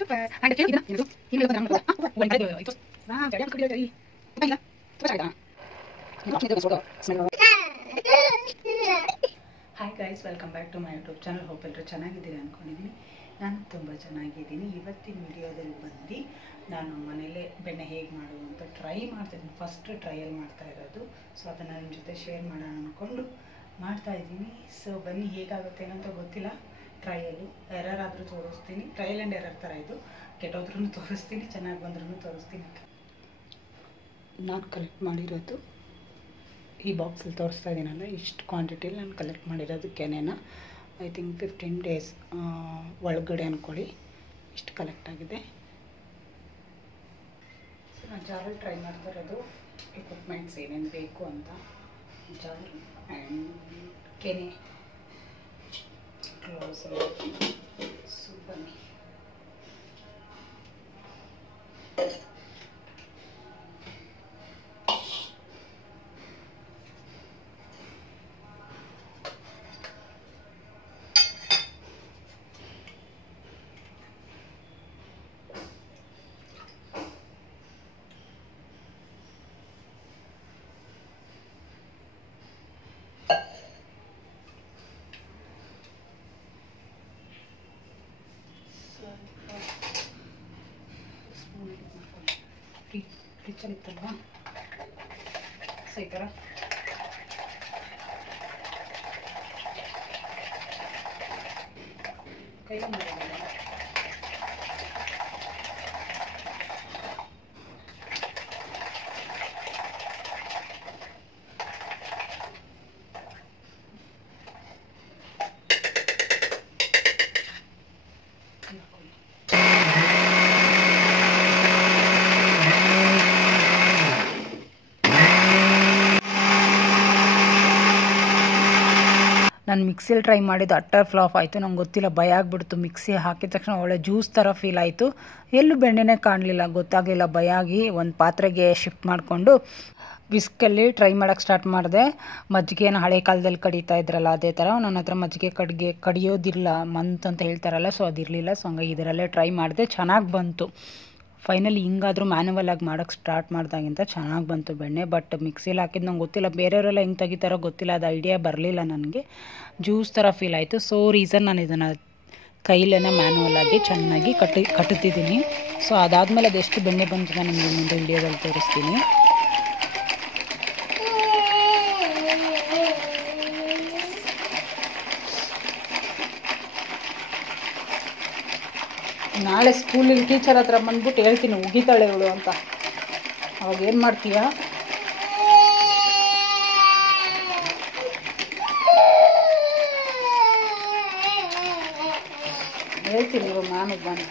Super and ಕೇಳಿದ ಇದು ಹಿಂಗೆ ಬಂದ ಒಂದು ಇದು ಗಾಡಿ ಕಡಿಯ ಗಾಡಿ ಇಲ್ಲ ತೋರಿಸಾಯ್ತಾ hi guys, welcome back to my YouTube channel. Hope ಎಲ್ಲರೂ ಚೆನ್ನಾಗಿದ್ದೀರಿ ಅಂದ್ಕೊಂಡಿದ್ದೀನಿ. ನಾನು ತುಂಬ ಚೆನ್ನಾಗಿದ್ದೀನಿ. ಇವತ್ತಿನ ವಿಡಿಯೋದಲ್ಲಿ ಬಂದು ನಾನು ಮನೇಲೇ ಬೆಣ್ಣೆ ಹೇಗೆ ಮಾಡೋದು ಅಂತ ಟ್ರೈ ಮಾಡ್ತಾಯಿದ್ದೀನಿ. ಫಸ್ಟ್ ಟ್ರಯಲ್ ಮಾಡ್ತಾ ಇರೋದು. ಸೊ ಅದನ್ನು ನಿಮ್ಮ ಜೊತೆ ಶೇರ್ ಮಾಡೋಣ ಅಂದ್ಕೊಂಡು ಮಾಡ್ತಾಯಿದ್ದೀನಿ. ಸೊ ಬನ್ನಿ, ಹೇಗಾಗುತ್ತೆ ಅಂತ ಗೊತ್ತಿಲ್ಲ. ಟ್ರಯಲು ಎರರ್ ಆದರೂ ತೋರಿಸ್ತೀನಿ. ಟ್ರಯಲ್ ಆ್ಯಂಡ್ ಎರರ್ ಥರ ಇದು. ಕೆಟ್ಟೋದ್ರೂ ತೋರಿಸ್ತೀನಿ, ಚೆನ್ನಾಗಿ ಬಂದ್ರೂ ತೋರಿಸ್ತೀನಿ. ನಾನು ಕಲೆಕ್ಟ್ ಮಾಡಿರೋದು ಈ ಬಾಕ್ಸಲ್ಲಿ ತೋರಿಸ್ತಾ ಇದ್ದೀನಲ್ಲ, ಇಷ್ಟು ಕ್ವಾಂಟಿಟಿಲಿ ನಾನು ಕಲೆಕ್ಟ್ ಮಾಡಿರೋದು ಕೆನೆನ. ಐ ಥಿಂಕ್ 15 days ಒಳಗಡೆ ಅಂದ್ಕೊಳ್ಳಿ, ಇಷ್ಟು ಕಲೆಕ್ಟ್ ಆಗಿದೆ. ಸೊ ನಾನು ಜಾರಲ್ಲಿ ಟ್ರೈ ಮಾಡ್ತಾ ಇರೋದು ಎಕ್ವಿಪ್ಮೆಂಟ್ಸ್ ಏನೇನು ಬೇಕು ಅಂತ. ಜಾರ್ ಆ್ಯಂಡ್ ಕೆನೆ, ಕ್ಲೋಸ್. ಸೊ ಬನ್ನಿ. ಫ್ರಿಜ್ಜಲ್ಲಿ ಇತ್ತಲ್ವಾ, ಸೊ ಈ ಥರ ಕೈ ಮಾಡೋದಿಲ್ಲ. ನಾನು ಮಿಕ್ಸಿಯಲ್ಲಿ ಟ್ರೈ ಮಾಡಿದ್ದು ಅಟ್ಟರ್ ಫ್ಲಾಪ್ ಆಯಿತು. ನಂಗೆ ಗೊತ್ತಿಲ್ಲ, ಭಯ ಆಗಿಬಿಡ್ತು. ಮಿಕ್ಸಿ ಹಾಕಿದ ತಕ್ಷಣ ಒಳ್ಳೆ ಜ್ಯೂಸ್ ಥರ ಫೀಲ್ ಆಯಿತು. ಎಲ್ಲೂ ಬೆಣ್ಣೆನೇ ಕಾಣಲಿಲ್ಲ, ಗೊತ್ತಾಗಲಿಲ್ಲ. ಭಯ ಆಗಿ ಒಂದು ಪಾತ್ರೆಗೆ ಶಿಫ್ಟ್ ಮಾಡಿಕೊಂಡು ವಿಸ್ಕಲ್ಲಿ ಟ್ರೈ ಮಾಡೋಕ್ಕೆ ಸ್ಟಾರ್ಟ್ ಮಾಡಿದೆ. ಮಜ್ಜಿಗೆನ ಹಳೆ ಕಾಲದಲ್ಲಿ ಕಡಿತಾ ಇದ್ರಲ್ಲ, ಅದೇ ಥರ ನನ್ನ ಹತ್ರ ಮಜ್ಜಿಗೆ ಕಡಿಯೋದಿಲ್ಲ, ಮಂತ್ ಅಂತ ಹೇಳ್ತಾರಲ್ಲ, ಸೊ ಅದಿರಲಿಲ್ಲ. ಸೊ ಹಂಗಾಗಿ ಇದರಲ್ಲೇ ಟ್ರೈ ಮಾಡಿದೆ, ಚೆನ್ನಾಗಿ ಬಂತು. ಫೈನಲಿ ಹಿಂಗಾದರೂ ಮ್ಯಾನುವಲ್ ಆಗಿ ಮಾಡೋಕ್ಕೆ ಸ್ಟಾರ್ಟ್ ಮಾಡಿದಾಗಿಂತ ಚೆನ್ನಾಗಿ ಬಂತು ಬೆಣ್ಣೆ. ಬಟ್ ಮಿಕ್ಸಿಲಿ ಹಾಕಿದ್ದು ನಂಗೆ ಗೊತ್ತಿಲ್ಲ, ಬೇರೆಯವರೆಲ್ಲ ಹೆಂಗೆ ತೆಗಿತಾರೋ ಗೊತ್ತಿಲ್ಲ, ಅದು ಐಡಿಯಾ ಬರಲಿಲ್ಲ ನನಗೆ. ಜ್ಯೂಸ್ ಥರ ಫೀಲ್ ಆಯಿತು. ಸೊ ರೀಸನ್ ನಾನು ಇದನ್ನು ಕೈಲೇ ಮ್ಯಾನುವಲ್ ಆಗಿ ಚೆನ್ನಾಗಿ ಕಟ್ಟುತ್ತಿದ್ದೀನಿ. ಸೊ ಅದಾದಮೇಲೆ ಅದೆಷ್ಟು ಬೆಣ್ಣೆ ಬಂತು ನಾನು ನಿಮಗೆ ಮುಂದೆ ವಿಡಿಯೋದಲ್ಲಿ ತೋರಿಸ್ತೀನಿ. ನಾಳೆ ಸ್ಕೂಲಲ್ಲಿ ಟೀಚರ್ ಹತ್ರ ಬಂದ್ಬಿಟ್ಟು ಹೇಳ್ತೀನಿ, ಉಗಿತಾಳೆ ಇವಳು ಅಂತ. ಅವಾಗ ಏನು ಮಾಡ್ತೀಯ? ಹೇಳ್ತೀನಿ ಇವಾಗ ಮ್ಯಾಮಿಗೆ ಬಂದು.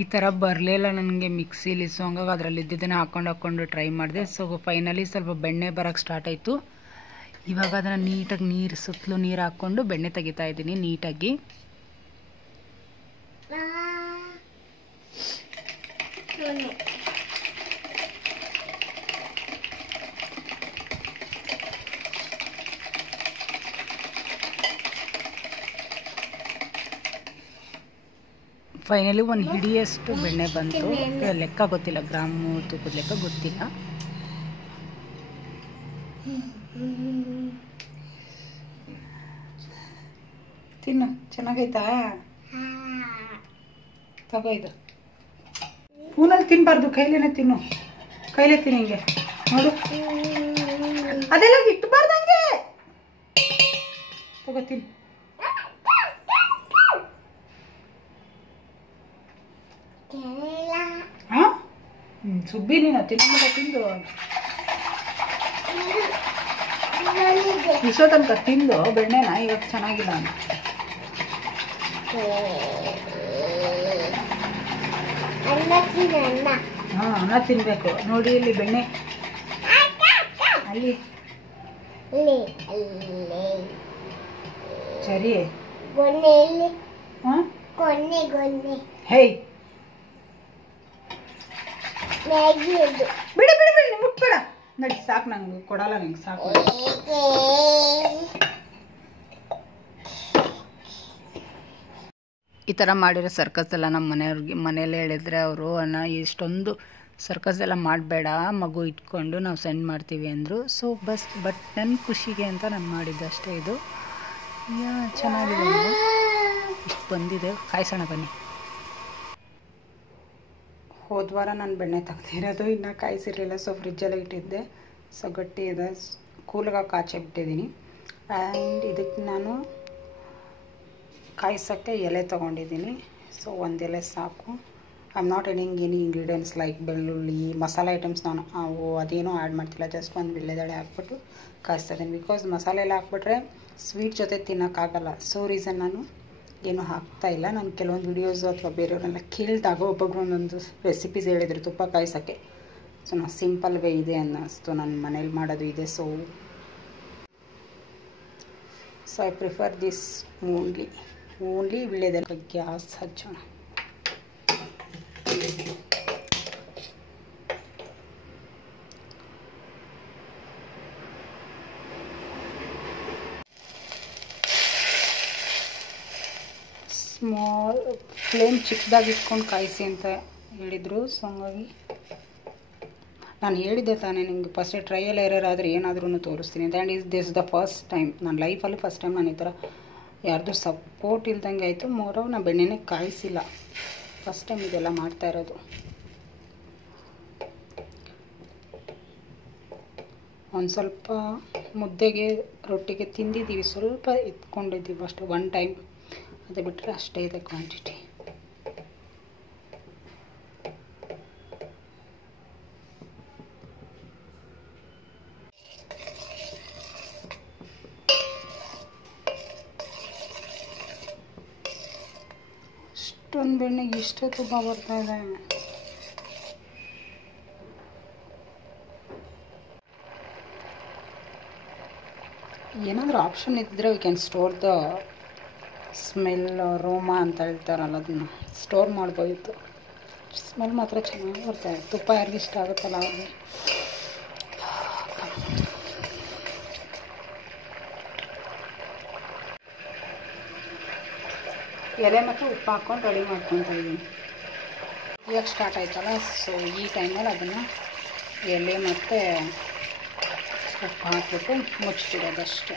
ಈ ಥರ ಬರಲಿಲ್ಲ ನನಗೆ ಮಿಕ್ಸಿಲಿ. ಸೊ ಹಂಗಾಗಿ ಅದರಲ್ಲಿ ಇದ್ದಿದ್ದನ್ನು ಹಾಕ್ಕೊಂಡು ಟ್ರೈ ಮಾಡಿದೆ. ಸೊ ಫೈನಲಿ ಸ್ವಲ್ಪ ಬೆಣ್ಣೆ ಬರೋಕ್ಕೆ ಸ್ಟಾರ್ಟ್ ಆಯಿತು. ಇವಾಗ ಅದನ್ನು ನೀಟಾಗಿ ಸುತ್ತಲೂ ನೀರು ಹಾಕ್ಕೊಂಡು ಬೆಣ್ಣೆ ತೆಗಿತಾ ಇದ್ದೀನಿ ನೀಟಾಗಿ. ಫೈನಲಿ ಒಂದು ಹಿಡಿಯಷ್ಟು ಬೆಣ್ಣೆ ಬಂತು. ಲೆಕ್ಕ ಗೊತ್ತಿಲ್ಲ, ಗ್ರಾಮು ತೂಕದ ಲೆಕ್ಕ ಗೊತ್ತಿಲ್ಲ. ತಿನ್ನು, ಚೆನ್ನಾಗೈತಾ? ತಗೋ, ಇದು ಸ್ಪೂನಲ್ಲಿ ತಿನ್ನಬಾರ್ದು, ಕೈಲೇನೆ ತಿನ್ನು. ಕೈಲೇ ತಿನ್ನು, ಹಿಂಗೆ ನೋಡು. ಅದೆಲ್ಲ ಇಟ್ಟಬಾರ್ದಂಗೆ. ತಗೋ, ತಿನ್ನು. ಹಾಂ, ಸುಬ್ಬಿ ನೀನು ತಿನ್ನೋದ ತಿಂದು ಇಷ್ಟೋ ತನಕ ತಿಂದು ಬೆಣ್ಣೆನ ಇವಾಗ ಚೆನ್ನಾಗಿಲ್ಲ ಅಂತ. ಹಾಂ, ಅನ್ನ ತಿನ್ಬೇಕು. ನೋಡಿ ಇಲ್ಲಿ ಬೆಣ್ಣೆ, ಅಲ್ಲಿ ಸರಿ. ಹಾಂ, ಹೇ ಬಿಡಿ ಬಿಡಿ ಬಿಡಿ, ಮುಟ್ಬೇಡ. ನಡಿ ಸಾಕು, ನಂಗೆ ಕೊಡಲ್ಲ, ನಂಗೆ ಸಾಕು. ಈ ಥರ ಮಾಡಿರೋ ಸರ್ಕಸ್ ಎಲ್ಲ ನಮ್ಮ ಮನೆಯಲ್ಲೇ ಹೇಳಿದ್ರೆ ಅವರು ಇಷ್ಟೊಂದು ಸರ್ಕಸ್ ಎಲ್ಲ ಮಾಡಬೇಡ, ಮಗು ಇಟ್ಕೊಂಡು ನಾವು ಸೆಂಡ್ ಮಾಡ್ತೀವಿ ಅಂದರು. ಸೊ ಬಟ್ ನನ್ನ ಖುಷಿಗೆ ಅಂತ ನಾನು ಮಾಡಿದ್ದೆ ಅಷ್ಟೇ. ಇದು ಚೆನ್ನಾಗಿದೆ, ಇಷ್ಟು ಬಂದಿದೆ. ಕಾಯಿಸೋಣ ಬನ್ನಿ. ಹೋದ ವಾರ ನಾನು ಬೆಣ್ಣೆ ತೆಗ್ದಿರೋದು, ಇನ್ನೂ ಕಾಯಿಸಿರಲಿಲ್ಲ. ಸೊ ಫ್ರಿಜ್ಜಲ್ಲೇ ಇಟ್ಟಿದ್ದೆ. ಸೊ ಗಟ್ಟಿ ಇದೆ, ಕೂಲ್ಗೆ ಕಾಚೆ ಬಿಟ್ಟಿದ್ದೀನಿ. ಆ್ಯಂಡ್ ಇದಕ್ಕೆ ನಾನು ಕಾಯಿಸೋಕ್ಕೆ ಎಲೆ ತೊಗೊಂಡಿದ್ದೀನಿ. ಸೊ ಒಂದು ಎಲೆ ಸಾಕು. I am not adding any ingredients like ಬೆಳ್ಳುಳ್ಳಿ, ಮಸಾಲೆ ಐಟಮ್ಸ್ ನಾನು ಅದೇನೂ ಆ್ಯಡ್ ಮಾಡ್ತಿಲ್ಲ. ಜಸ್ಟ್ ಒಂದು ವೀಳ್ಯದೆಲೆ ಹಾಕ್ಬಿಟ್ಟು ಕಾಯಿಸ್ತಾ ಇದ್ದೀನಿ. ಬಿಕಾಸ್ ಮಸಾಲೆ ಎಲ್ಲ ಹಾಕ್ಬಿಟ್ರೆ ಸ್ವೀಟ್ ಜೊತೆ ತಿನ್ನೋಕ್ಕಾಗಲ್ಲ. ಸೊ ರೀಸನ್ ನಾನು ಏನೂ ಹಾಕ್ತಾಯಿಲ್ಲ. ನಾನು ಕೆಲವೊಂದು ವೀಡಿಯೋಸು ಅಥವಾ ಬೇರೆಯವ್ರನ್ನೆಲ್ಲ ಕೇಳಿದಾಗ ಒಬ್ಬೊಬ್ರು ಒಂದೊಂದು ರೆಸಿಪೀಸ್ ಹೇಳಿದ್ರು ತುಪ್ಪ ಕಾಯಿಸೋಕ್ಕೆ. ಸೊ ನಾನು ಸಿಂಪಲ್ ವೇ ಇದೆ ಅನ್ನಿಸ್ತು, ನನ್ನ ಮನೇಲಿ ಮಾಡೋದು ಇದೆ. So I prefer this only ವೀಳ್ಯದೆಲೆ. ಗ್ಯಾಸ್ ಹಚ್ಚೋಣ. ಸ್ಮಾಲ್ ಫ್ಲೇಮ್ ಚಿಕ್ಕದಾಗಿ ಇಟ್ಕೊಂಡು ಕಾಯಿಸಿ ಅಂತ ಹೇಳಿದರು. ಸೊ ಹಂಗಾಗಿ ನಾನು ಹೇಳಿದ್ದೆ ತಾನೇ ನಿಮಗೆ ಫಸ್ಟೇ ಟ್ರಯಲ್ ಎರರ್ ಆದರೆ ಏನಾದ್ರೂ ತೋರಿಸ್ತೀನಿ ಅಂತ. And this the first time, ನನ್ನ ಲೈಫಲ್ಲಿ ಫಸ್ಟ್ ಟೈಮ್ ನಾನು ಈ ಥರ ಯಾರ್ದು ಸಪೋರ್ಟ್ ಇಲ್ದಂಗೆ ಆಯಿತು. ಮೋರವ್ ನಾನು ಬೆಣ್ಣೆನೇ ಕಾಯಿಸಿಲ್ಲ, ಫಸ್ಟ್ ಟೈಮ್ ಇದೆಲ್ಲ ಮಾಡ್ತಾ ಇರೋದು. ಒಂದು ಸ್ವಲ್ಪ ಮುದ್ದೆಗೆ ರೊಟ್ಟಿಗೆ ತಿಂದಿದ್ದೀವಿ, ಸ್ವಲ್ಪ ಎತ್ಕೊಂಡಿದ್ದೀವಿ ಅಷ್ಟೇ ಒನ್ ಟೈಮ್. ಅದು ಬಿಟ್ಟರೆ ಅಷ್ಟೇ ಇದೆ ಕ್ವಾಂಟಿಟಿ. ಇಷ್ಟೊಂದು ಬೆಣ್ಣೆಗೆ ಇಷ್ಟೇ ತುಪ್ಪ ಬರ್ತಾ ಇದೆ. ಏನಾದರೂ ಆಪ್ಷನ್ ಇದ್ದರೆ we can store the smell, aroma ಅಂತ ಹೇಳ್ತಾರಲ್ಲ, ಅದನ್ನು ಸ್ಟೋರ್ ಮಾಡ್ಬೋದಿತ್ತು. ಸ್ಮೆಲ್ ಮಾತ್ರ ಚೆನ್ನಾಗಿ ಬರ್ತಾಯಿದೆ. ತುಪ್ಪ ಯಾರಿಗೂ ಇಷ್ಟ ಆಗುತ್ತಲ್ಲ ಅವ್ರಿಗೆ. ಎಲೆ ಮತ್ತು ಉಪ್ಪು ಹಾಕ್ಕೊಂಡು ರೆಡಿ ಮಾಡ್ಕೊತಾ ಇದ್ದೀನಿ. ಇವಾಗ ಸ್ಟಾರ್ಟ್ ಆಯ್ತಲ್ಲ, ಸೊ ಈ ಟೈಮಲ್ಲಿ ಅದನ್ನು ಎಲೆ ಮತ್ತು ಉಪ್ಪು ಹಾಕ್ಬಿಟ್ಟು ಮುಚ್ಚಿಡೋದಷ್ಟೇ.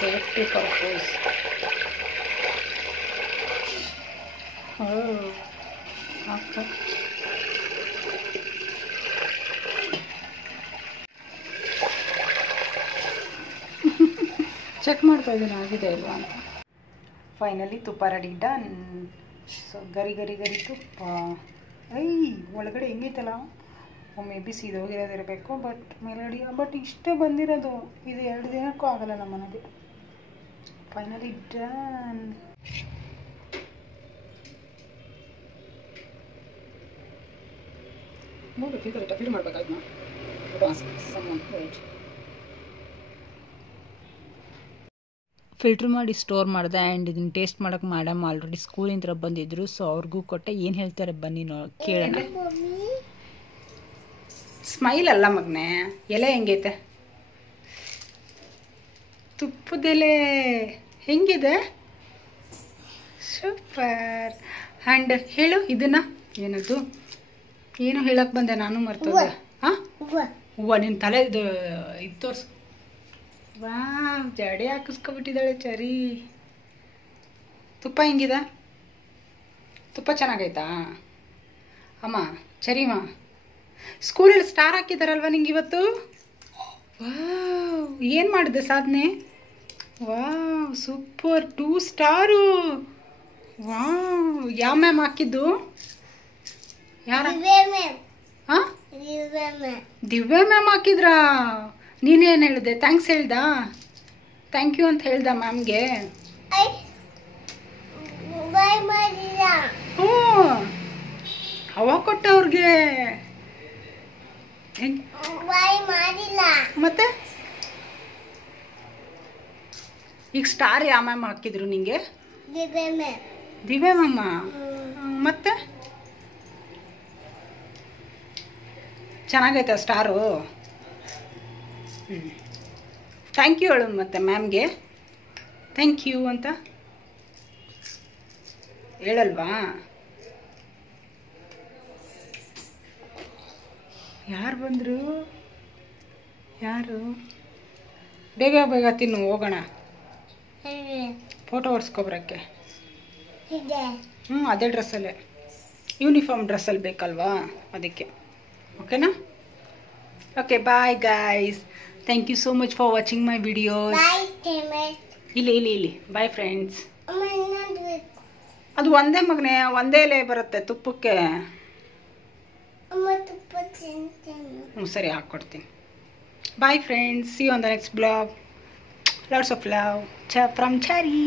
Safety purpose. ಚೆಕ್ ಮಾಡ್ತಾ ಇದ್ದೀನಿ ಆಗಿದೆ ಅಲ್ವಾ ಅಂತ. ಫೈನಲಿ ತುಪ್ಪ ರೆಡಿ ಡನ್. ಸೊ ಗರಿ ಗರಿ ಗರಿ ತುಪ್ಪ. ಒಳಗಡೆ ಹೆಂಗೈತಲ್ಲ, ಮೇ ಬಿ ಸೀದೋಗಿರೋದಿರಬೇಕು. ಬಟ್ ಇಷ್ಟೇ ಬಂದಿರೋದು. ಇದು 2 ದಿನಕ್ಕೂ ಆಗಲ್ಲ ನಮ್ಮ ಮನೆಗೆ. Finally done. ನೋಡಿ ಫಿಲ್ಟರ್ ಮಾಡಬೇಕಾಯ್ತು ಫಿಲ್ಟ್ರ್ ಮಾಡಿ ಸ್ಟೋರ್ ಮಾಡಿದೆ. ಆ್ಯಂಡ್ ಇದನ್ನು ಟೇಸ್ಟ್ ಮಾಡೋಕ್ಕೆ ಮೇಡಮ್ ಆಲ್ರೆಡಿ ಸ್ಕೂಲಿಂದ ಬಂದಿದ್ದರು. ಸೊ ಅವ್ರಿಗೂ ಕೊಟ್ಟೆ. ಏನು ಹೇಳ್ತಾರೆ ಬನ್ನಿ ಕೇಳೋಣ. ಸ್ಮೈಲ್ ಅಲ್ಲ ಮಗನೇ, ಎಲೆ ಹೆಂಗೈತೆ? ತುಪ್ಪದೆಲೆ ಹೆಂಗಿದೆ? ಸೂಪರ್. ಆ್ಯಂಡ್ ಹೇಳು ಇದನ್ನು, ಏನದು ಏನು ಹೇಳಕ್ಕೆ ಬಂದೆ, ನಾನು ಮರ್ತೋದೆ. ಹಾಂ, ಹೂವು. ನಿನ್ನ ತಲೆ ಇದು ತೋರಿಸು. ವಾ, ಜಡೆ ಹಾಕಿಸ್ಕೊಬಿಟ್ಟಿದ್ದಾಳೆ ಚರಿ. ತುಪ್ಪ ಹೆಂಗಿದೆ? ತುಪ್ಪ ಚೆನ್ನಾಗೈತಾ ಅಮ್ಮ? ಚರಿಮ್ಮ, ಸ್ಕೂಲಲ್ಲಿ ಸ್ಟಾರ್ ಹಾಕಿದಾರಲ್ವ ನಿಂಗೆ ಇವತ್ತು? ವಾವ್, ಏನು ಮಾಡಿದೆ ಸಾಧನೆ? Wow, super, 2 star. ವಾವ್, ಯಾವ ಮ್ಯಾಮ್ ಹಾಕಿದ್ದು? ಯಾರ? ಹಾಂ, ದಿವ್ಯಾ ಮ್ಯಾಮ್ ಹಾಕಿದ್ರಾ? ನೀನೇನು ಹೇಳಿದೆ? ಥ್ಯಾಂಕ್ಸ್ ಹೇಳ್ದಾ? ಥ್ಯಾಂಕ್ ಯು ಅಂತ ಹೇಳ್ದ ಮ್ಯಾಮ್ಗೆ? ಹ್ಞೂ, ಅವ ಕೊಟ್ಟ ಅವ್ರಿಗೆ. ಹೆಂಗೆ ಮಾಡಿಲ್ಲ ಮತ್ತೆ ಈಗ ಸ್ಟಾರ್ ಯಾವ ಮ್ಯಾಮ್ ಹಾಕಿದ್ರು ನಿಂಗೆ? ದಿವ್ಯಾ ಮ್ಯಾಮ. ಮತ್ತೆ ಚೆನ್ನಾಗೈತಾ ಸ್ಟಾರು? ಥ್ಯಾಂಕ್ ಯು ಹೇಳು ಮತ್ತೆ ಮ್ಯಾಮ್ಗೆ. ಥ್ಯಾಂಕ್ ಯು ಅಂತ ಹೇಳಲ್ವಾ? ಯಾರು ಬಂದರು? ಯಾರು? ಬೇಗ ಬೇಗ ತಿನ್ನು, ಹೋಗೋಣ ಫೋಟೋ ಹೊಡ್ಸ್ಕೊಬರಕ್ಕೆ. ಅದೇ ಡ್ರೆಸ್ಸಲ್ಲೇ, ಯೂನಿಫಾರ್ಮ್ ಡ್ರೆಸ್ಸಲ್ಲಿ ಬೇಕಲ್ವಾ, ಅದಕ್ಕೆ. ಓಕೆನಾ? Okay, bye guys. Thank you so much for watching my videos. ಇಲ್ಲಿ ಬಾಯ್ ಫ್ರೆಂಡ್ಸ್. ಅದು ಒಂದೇ ಮಗನೇ, ಒಂದೇ ಎಲೆ ಬರುತ್ತೆ ತುಪ್ಪಕ್ಕೆ. ಸರಿ, ಹಾಕ್ಕೊಡ್ತೀನಿ. Bye friends, see you on the next blog. Lots of love from Chari.